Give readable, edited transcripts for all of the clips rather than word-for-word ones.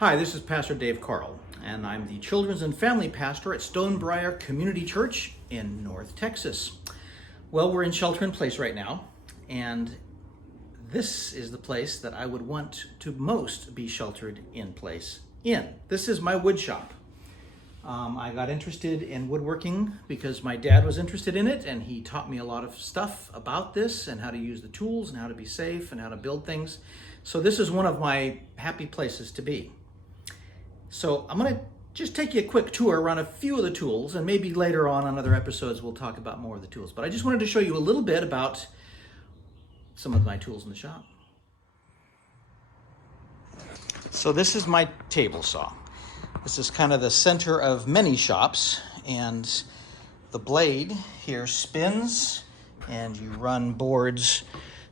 Hi, this is Pastor Dave Carl, and I'm the Children's and Family Pastor at Stonebriar Community Church in North Texas. Well, we're in shelter in place right now, and this is the place that I would want to most be sheltered in place in. This is my wood shop. I got interested in woodworking because my dad was interested in it, and he taught me a lot of stuff about this and how to use the tools and how to be safe and how to build things. So this is one of my happy places to be. So I'm going to just take you a quick tour around a few of the tools, and maybe later on other episodes we'll talk about more of the tools. But I just wanted to show you a little bit about some of my tools in the shop. So this is my table saw. This is kind of the center of many shops, and the blade here spins and you run boards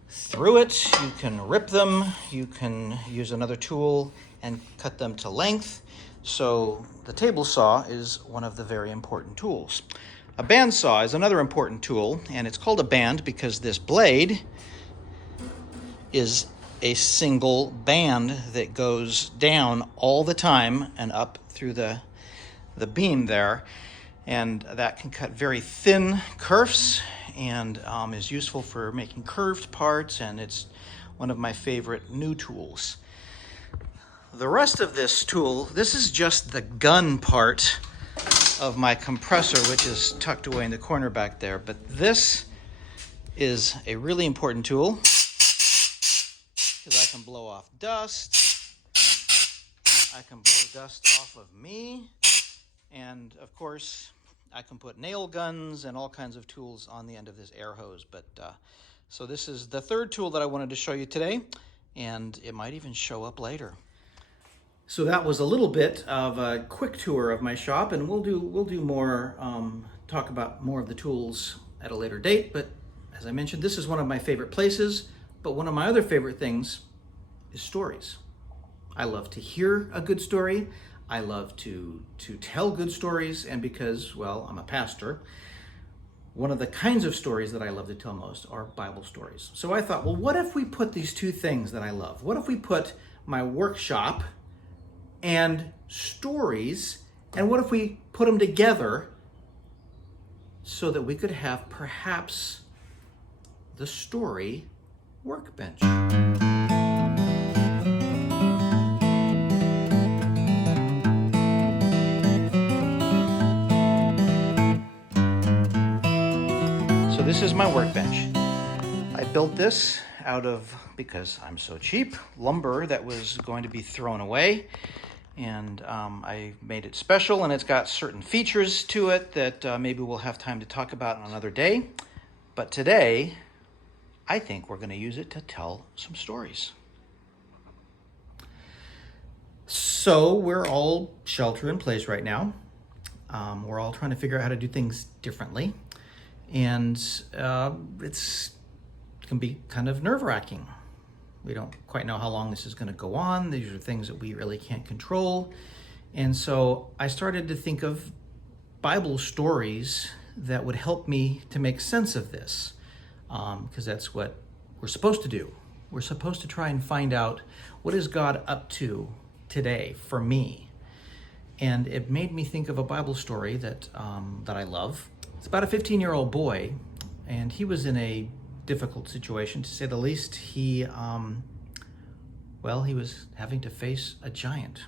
through it. You can rip them, you can use another tool and cut them to length. So the table saw is one of the very important tools. A bandsaw is another important tool, and it's called a band because this blade is a single band that goes down all the time and up through the beam there, and that can cut very thin kerfs and is useful for making curved parts, and it's one of my favorite new tools. The rest of this tool, this is just the gun part of my compressor, which is tucked away in the corner back there, but this is a really important tool because I can blow off dust, I can blow dust off of me, and of course I can put nail guns and all kinds of tools on the end of this air hose. But so this is the third tool that I wanted to show you today, and it might even show up later. So that was a little bit of a quick tour of my shop, and we'll do more, talk about more of the tools at a later date. But as I mentioned, this is one of my favorite places. But one of my other favorite things is stories. I love to hear a good story. I love to tell good stories, and because, well, I'm a pastor, one of the kinds of stories that I love to tell most are Bible stories. So I thought, well, what if we put these two things that I love? What if we put my workshop and stories, and what if we put them together so that we could have perhaps the story workbench? So this is my workbench. I built this out of, because I'm so cheap, lumber that was going to be thrown away. And I made it special, and it's got certain features to it that maybe we'll have time to talk about on another day. But today, I think we're going to use it to tell some stories. So we're all shelter in place right now. We're all trying to figure out how to do things differently. And it can be kind of nerve-wracking. We don't quite know how long this is going to go on. These are things that we really can't control. And so I started to think of Bible stories that would help me to make sense of this, because that's what we're supposed to do. We're supposed to try and find out, what is God up to today for me? And it made me think of a Bible story that I love. It's about a 15-year-old boy, and he was in a difficult situation, to say the least. He was having to face a giant.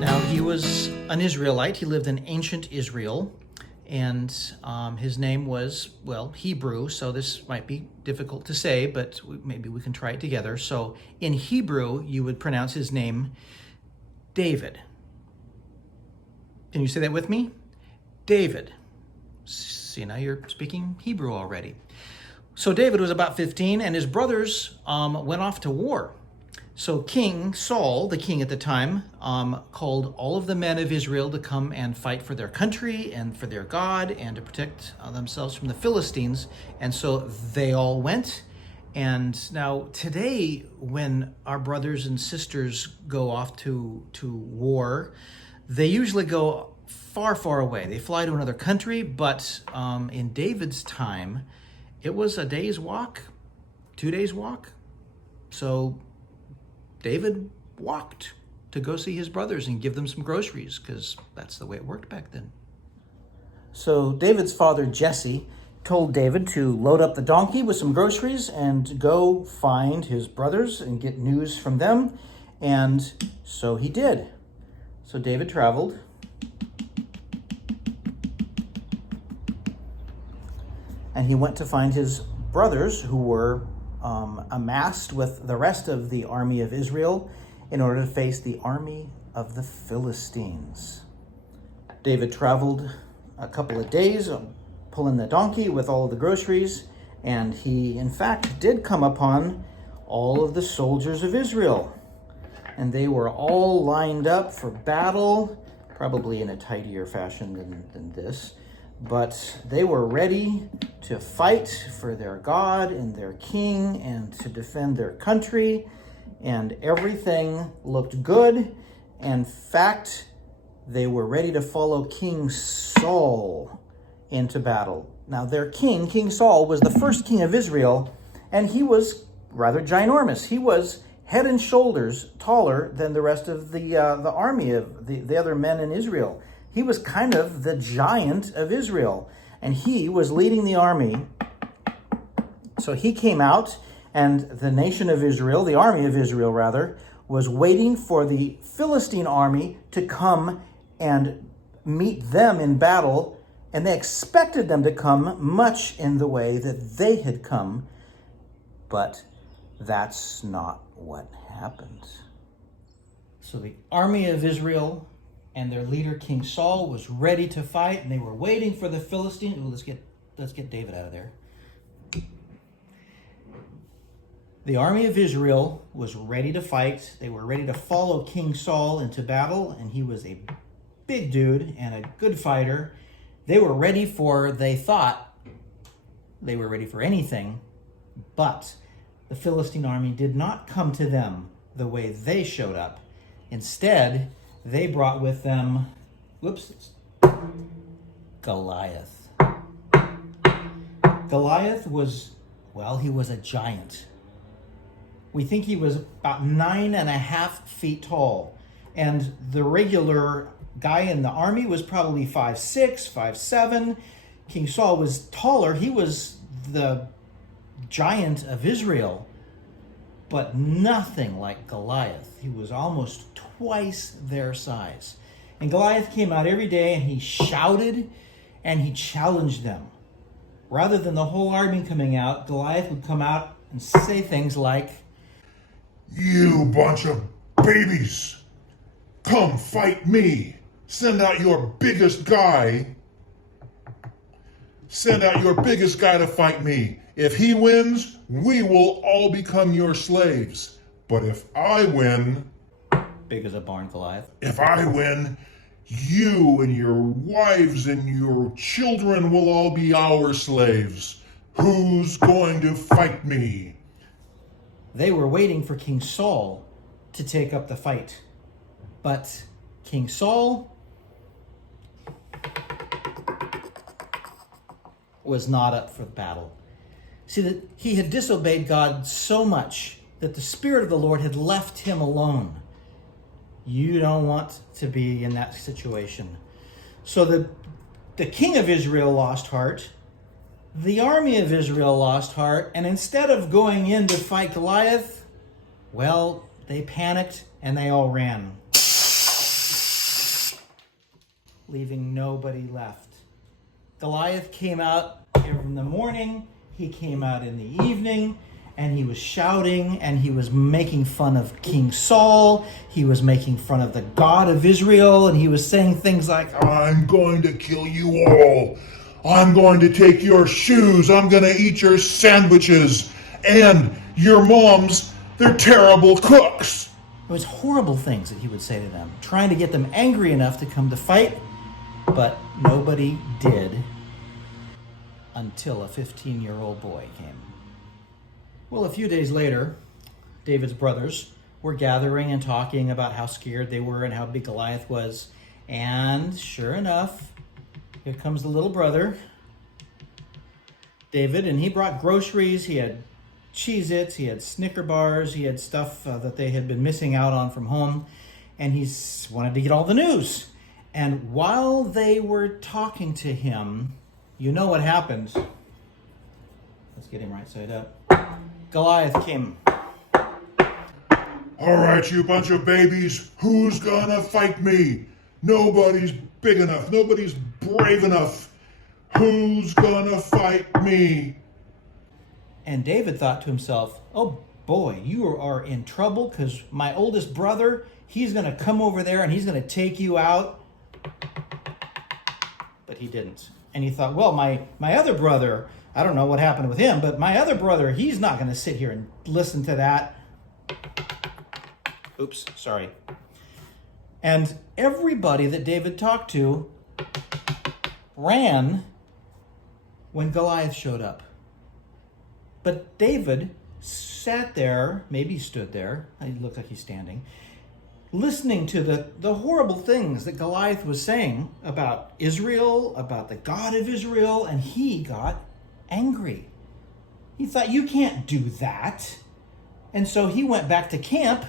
Now, he was an Israelite. He lived in ancient Israel, and his name was, Hebrew, so this might be difficult to say, but maybe we can try it together. So in Hebrew, you would pronounce his name David. Can you say that with me? David. See, now you're speaking Hebrew already. So David was about 15, and his brothers went off to war. So King Saul, the king at the time, called all of the men of Israel to come and fight for their country and for their God and to protect themselves from the Philistines. And so they all went. And now today, when our brothers and sisters go off to war, they usually go far, far away. They fly to another country, but in David's time, it was a day's walk, 2 days walk. So David walked to go see his brothers and give them some groceries, because that's the way it worked back then. So David's father, Jesse, told David to load up the donkey with some groceries and go find his brothers and get news from them. And so he did. So David traveled. And he went to find his brothers, who were amassed with the rest of the army of Israel in order to face the army of the Philistines. David traveled a couple of days, pulling the donkey with all of the groceries, and he, in fact, did come upon all of the soldiers of Israel. And they were all lined up for battle, probably in a tidier fashion than this, but they were ready to fight for their God and their king and to defend their country, and everything looked good. In fact, they were ready to follow King Saul into battle. Now, their king, King Saul, was the first king of Israel, and he was rather ginormous. He was head and shoulders taller than the rest of the army of the other men in Israel. He was kind of the giant of Israel, and he was leading the army. So he came out, and the nation of Israel, the army of Israel rather, was waiting for the Philistine army to come and meet them in battle, and they expected them to come much in the way that they had come, but that's not what happened. So the army of Israel and their leader, King Saul, was ready to fight, and they were waiting for the Philistines. Ooh, let's get David out of there. The army of Israel was ready to fight. They were ready to follow King Saul into battle, and he was a big dude and a good fighter. They were ready they thought they were ready for anything, but the Philistine army did not come to them the way they showed up. Instead, they brought with them, Goliath. Goliath was, he was a giant. We think he was about 9.5 feet tall. And the regular guy in the army was probably 5'6", 5'7". King Saul was taller. He was the giant of Israel, but nothing like Goliath. He was almost twice their size. And Goliath came out every day, and he shouted and he challenged them. Rather than the whole army coming out, Goliath would come out and say things like, "You bunch of babies, come fight me. Send out your biggest guy. Send out your biggest guy to fight me. If he wins, we will all become your slaves. But if I win," big as a barn, Goliath, "if I win, you and your wives and your children will all be our slaves. Who's going to fight me?" They were waiting for King Saul to take up the fight. But King Saul was not up for the battle. See, that he had disobeyed God so much that the Spirit of the Lord had left him alone. You don't want to be in that situation. So the king of Israel lost heart. The army of Israel lost heart. And instead of going in to fight Goliath, they panicked and they all ran, leaving nobody left. Goliath came out in the morning, he came out in the evening, and he was shouting, and he was making fun of King Saul. He was making fun of the God of Israel, and he was saying things like, "I'm going to kill you all. I'm going to take your shoes. I'm going to eat your sandwiches. And your moms, they're terrible cooks." It was horrible things that he would say to them, trying to get them angry enough to come to fight, but nobody did until a 15-year-old boy came. Well, a few days later, David's brothers were gathering and talking about how scared they were and how big Goliath was. And sure enough, here comes the little brother. David, and he brought groceries. He had Cheez-Its, he had Snicker bars, he had stuff that they had been missing out on from home, and he wanted to get all the news. And while they were talking to him, you know what happened. Let's get him right side up. Goliath came. All right, you bunch of babies, who's gonna fight me? Nobody's big enough. Nobody's brave enough. Who's gonna fight me? And David thought to himself, oh boy, you are in trouble because my oldest brother, he's going to come over there and he's going to take you out. But he didn't. And he thought, well, my other brother, I don't know what happened with him, but my other brother, he's not going to sit here and listen to that. Oops, sorry. And everybody that David talked to ran when Goliath showed up. But David sat there, maybe stood there, it looked like he's standing, listening to the horrible things that Goliath was saying about Israel, about the God of Israel, and he got angry. He thought, you can't do that. And so he went back to camp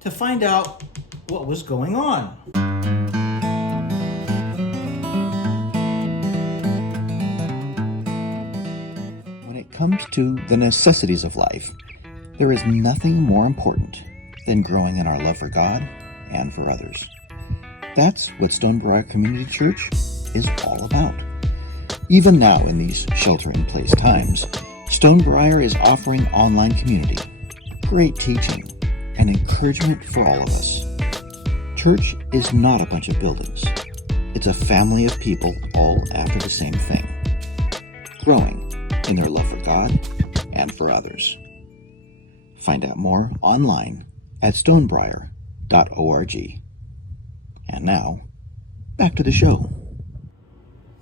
to find out what was going on. When it comes to the necessities of life, there is nothing more important than growing in our love for God and for others. That's what Stonebriar Community Church is all about. Even now in these shelter-in-place times, Stonebriar is offering online community, great teaching, and encouragement for all of us. Church is not a bunch of buildings. It's a family of people all after the same thing, growing in their love for God and for others. Find out more online at stonebriar.org. And now, back to the show.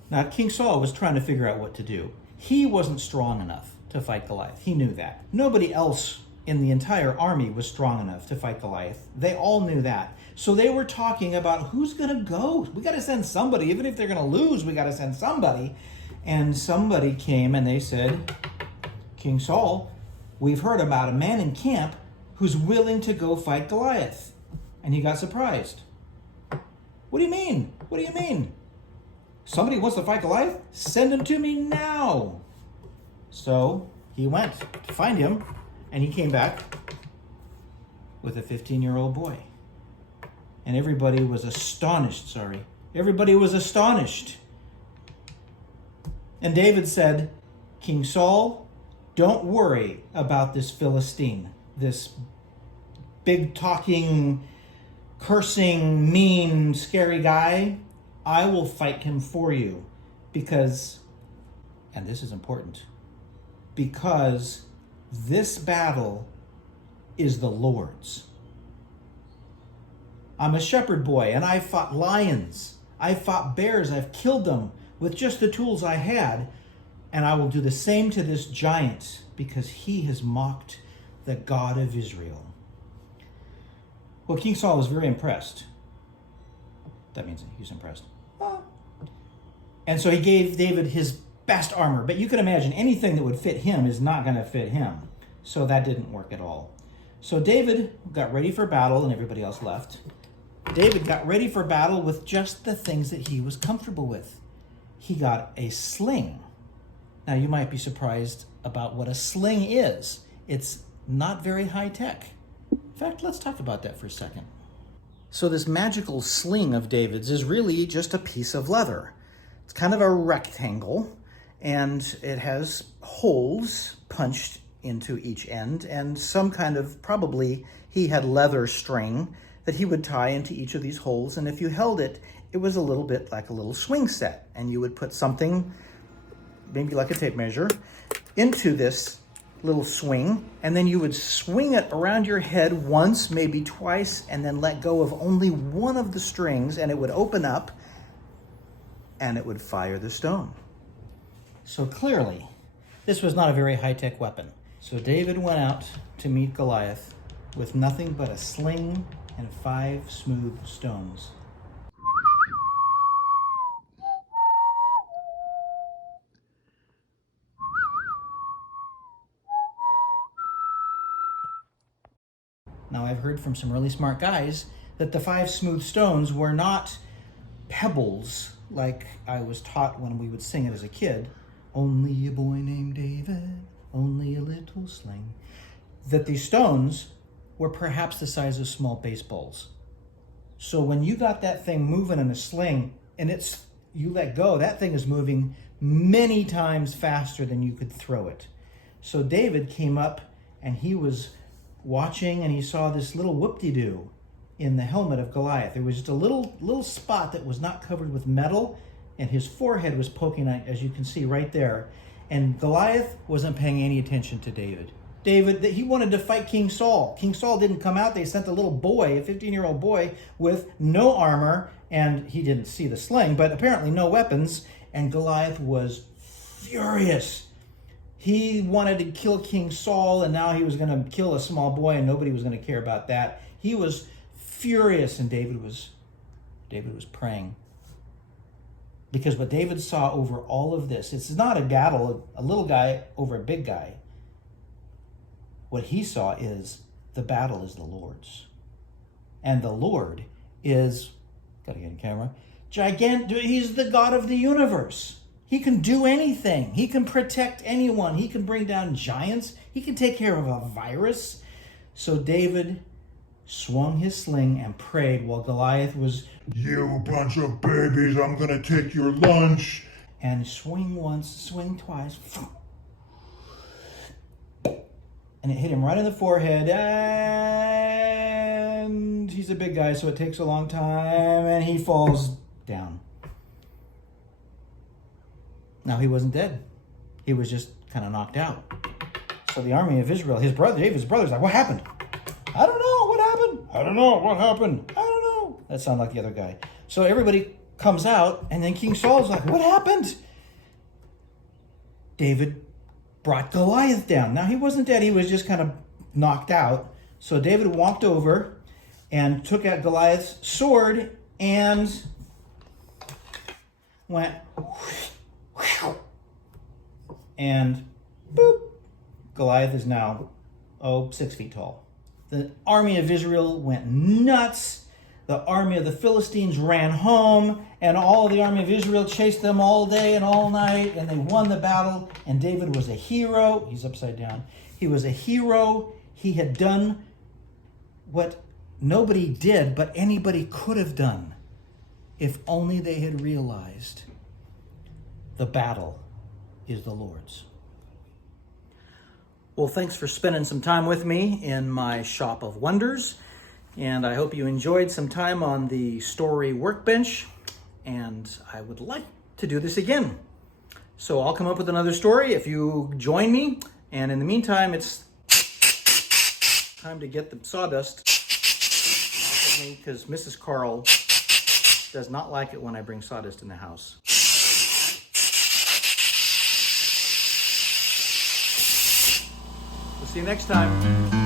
Now, King Saul was trying to figure out what to do. He wasn't strong enough to fight Goliath. He knew that. Nobody else in the entire army was strong enough to fight Goliath. They all knew that. So they were talking about who's going to go. We got to send somebody. Even if they're going to lose, we got to send somebody. And somebody came and they said, King Saul, we've heard about a man in camp who's willing to go fight Goliath. And he got surprised. What do you mean? What do you mean? Somebody wants to fight Goliath? Send him to me now. So he went to find him, and he came back with a 15-year-old boy. And everybody was astonished, Everybody was astonished. And David said, King Saul, don't worry about this Philistine, this big talking, cursing, mean, scary guy. I will fight him for you because, and this is important, because this battle is the Lord's. I'm a shepherd boy and I fought lions. I fought bears. I've killed them with just the tools I had. And I will do the same to this giant because he has mocked the God of Israel. Well, King Saul was very impressed. That means he was impressed. And so he gave David his best armor. But you can imagine anything that would fit him is not going to fit him. So that didn't work at all. So David got ready for battle and everybody else left. David got ready for battle with just the things that he was comfortable with. He got a sling. Now you might be surprised about what a sling is. It's not very high tech. In fact, let's talk about that for a second. So this magical sling of David's is really just a piece of leather. It's kind of a rectangle, and it has holes punched into each end, and some kind of, probably he had leather string that he would tie into each of these holes, and if you held it, it was a little bit like a little swing set, and you would put something, maybe like a tape measure, into this little swing, and then you would swing it around your head once, maybe twice, and then let go of only one of the strings, and it would open up, and it would fire the stone. So clearly, this was not a very high-tech weapon. So David went out to meet Goliath with nothing but a sling and 5 smooth stones. Now, I've heard from some really smart guys that the 5 smooth stones were not pebbles like I was taught when we would sing it as a kid. Only a boy named David, only a little sling. That these stones were perhaps the size of small baseballs. So when you got that thing moving in a sling and you let go, that thing is moving many times faster than you could throw it. So David came up and he was watching and he saw this little whoop-de-doo in the helmet of Goliath. There was just a little spot that was not covered with metal, and his forehead was poking out, as you can see right there. And Goliath wasn't paying any attention to David. David, he wanted to fight King Saul. King Saul didn't come out. They sent a little boy, a 15-year-old boy with no armor, and he didn't see the sling, but apparently no weapons, and Goliath was furious. He wanted to kill King Saul, and now he was going to kill a small boy, and nobody was going to care about that. He was furious, and David was praying. Because what David saw over all of this, it's not a battle of a little guy over a big guy. What he saw is the battle is the Lord's. And the Lord is, gotta get in camera, he's the God of the universe. He can do anything. He can protect anyone. He can bring down giants. He can take care of a virus. So David swung his sling and prayed while Goliath was, You bunch of babies, I'm gonna take your lunch. and swing once, swing twice, and it hit him right in the forehead, and he's a big guy, so it takes a long time, and he falls down. Now, he wasn't dead. He was just kind of knocked out. So the army of Israel, David's brother's like, what happened? I don't know. What happened? I don't know. What happened? I don't know. That sounded like the other guy. So everybody comes out, and then King Saul's like, what happened? David brought Goliath down. Now, he wasn't dead. He was just kind of knocked out. So David walked over and took out Goliath's sword and went, and boop, Goliath is now, 6 feet tall. The army of Israel went nuts. The army of the Philistines ran home, and all of the army of Israel chased them all day and all night, and they won the battle, and David was a hero. He's upside down. He was a hero. He had done what nobody did, but anybody could have done if only they had realized the battle is the Lord's. Well, thanks for spending some time with me in my shop of wonders. And I hope you enjoyed some time on the Story Workbench. And I would like to do this again. So I'll come up with another story if you join me. And in the meantime, it's time to get the sawdust off of me, because Mrs. Carl does not like it when I bring sawdust in the house. We'll see you next time.